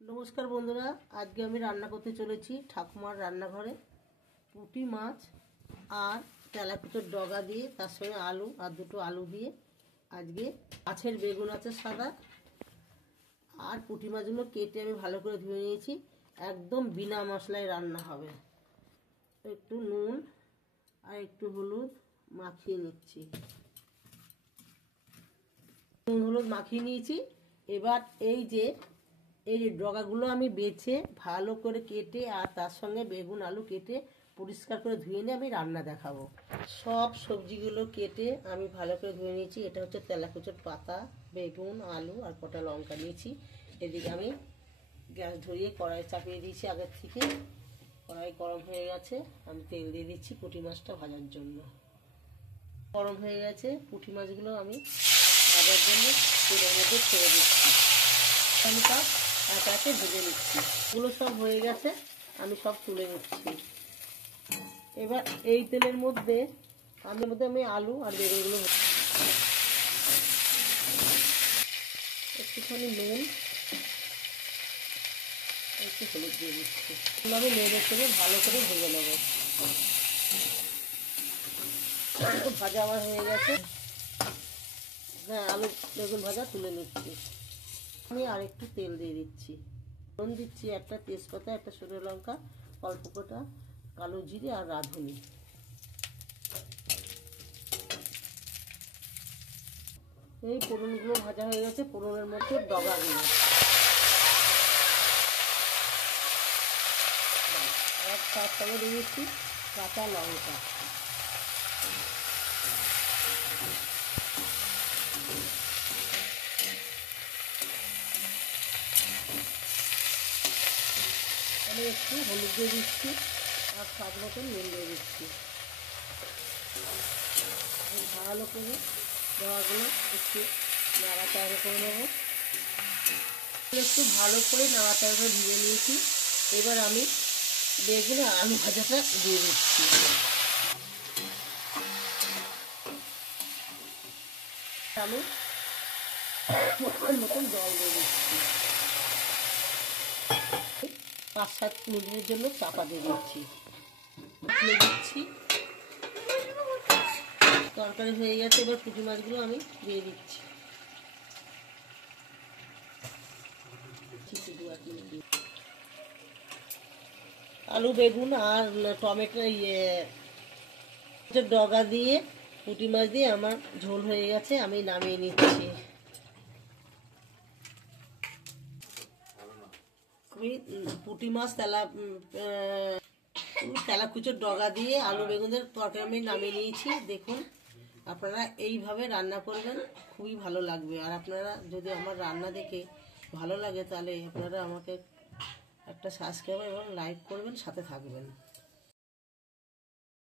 नमस्कार बंधुरा आज के आमी रान्ना करते चलेছি ठाकुमार रान्नाघरे पुटी माछ और तेलापिठोर डगा दिए तार संगे आलू और दुटो आलू दिए आज के माछेर बेगुन आछे सादा और पुटी माछगुलो केटे आमी भालो करे धुए निয়েছি एकदम बिना मशलाय रान्ना होबे एकटू नुन और एकटू हलुद माखिए निচ্ছি নুন হলুদ মাখিয়ে নিয়েছি। এবার এই যে ডগাগুলো আমি বেছে ভালো করে কেটে আর তার সঙ্গে বেগুন আলু কেটে পরিষ্কার করে ধুয়ে নিয়ে আমি রান্না দেখাবো। সব সবজিগুলো কেটে আমি ভালো করে ধুয়ে নিয়েছি। এটা হচ্ছে তেলাকুচোর পাতা, বেগুন, আলু আর কটা লঙ্কা নিয়েছি। এদিকে আমি গ্যাস ধরিয়ে কড়াই চাপিয়ে দিয়েছি আগের থেকে। কড়াই গরম হয়ে গেছে, আমি তেল দিয়ে দিচ্ছি পুঁটি মাছটা ভাজার জন্য। গরম হয়ে গেছে, পুঁটি মাছগুলো আমি ভাজার জন্য তেলের মধ্যে ছেড়ে দিচ্ছি। আমি তা একে একে ভেজে নিচ্ছি। এগুলো সব হয়ে গেছে, আমি সব তুলে নিচ্ছি। এবার এই তেলের মধ্যে আমি আলু আর বেগুনগুলো একটুখানি নুন একটু হলুদ দিয়ে দিচ্ছি। আমি নেড়ে চেড়ে ভালো করে ভেজে নেবো। ভাজা আমার হয়ে গেছে। হ্যাঁ, আলু বেগুন ভাজা তুলে নিচ্ছি। আমি আর একটু তেল দিয়ে দিচ্ছি। ফোড়ন দিচ্ছি একটা তেজপাতা, একটা শুকনো লঙ্কা, অল্প কটা কালো জিরে আর রাঁধুনি। এই ফোড়নগুলো ভাজা হয়ে গেছে। ফোড়নের মধ্যে ডগাগুলো আর তার সঙ্গে দিয়ে দিচ্ছি কাঁচা লঙ্কা। আমি একটু হলুদ দিয়ে দিচ্ছি আর স্বাদ মতন নুন দিয়ে দিচ্ছি। ভালো করে ডগাগুলো একটু নাড়াচাড়া করে নেবো। একটু ভালো করে নাড়াচাড়া করে ভেজে নিয়েছি। এবার আমি বেগুন আর আলু ভাজাটা দিয়ে দিচ্ছি। আমি মতন জল দিয়ে দিচ্ছি। 5-7 মিনিটের জন্য চাপা দিয়ে দিচ্ছি। তরকারি হয়ে গেছে। এবার পুঁটি মাছগুলো আমি দিয়ে দিচ্ছি। আলু বেগুন আর টমেটো ডগা দিয়ে পুঁটি মাছ দিয়ে আমার ঝোল হয়ে গেছে। আমি নামিয়ে নিচ্ছি। আমি পুঁটি মাছ তেলাকুচোর ডগা দিয়ে আলু বেগুনের তরকারি আমি নামিয়ে নিয়েছি। দেখুন, আপনারা এইভাবে রান্না করবেন, খুবই ভালো লাগবে। আর আপনারা যদি আমার রান্না দেখে ভালো লাগে তাহলে আপনারা আমাকে একটা সাবস্ক্রাইব এবং লাইক করবেন, সাথে থাকবেন।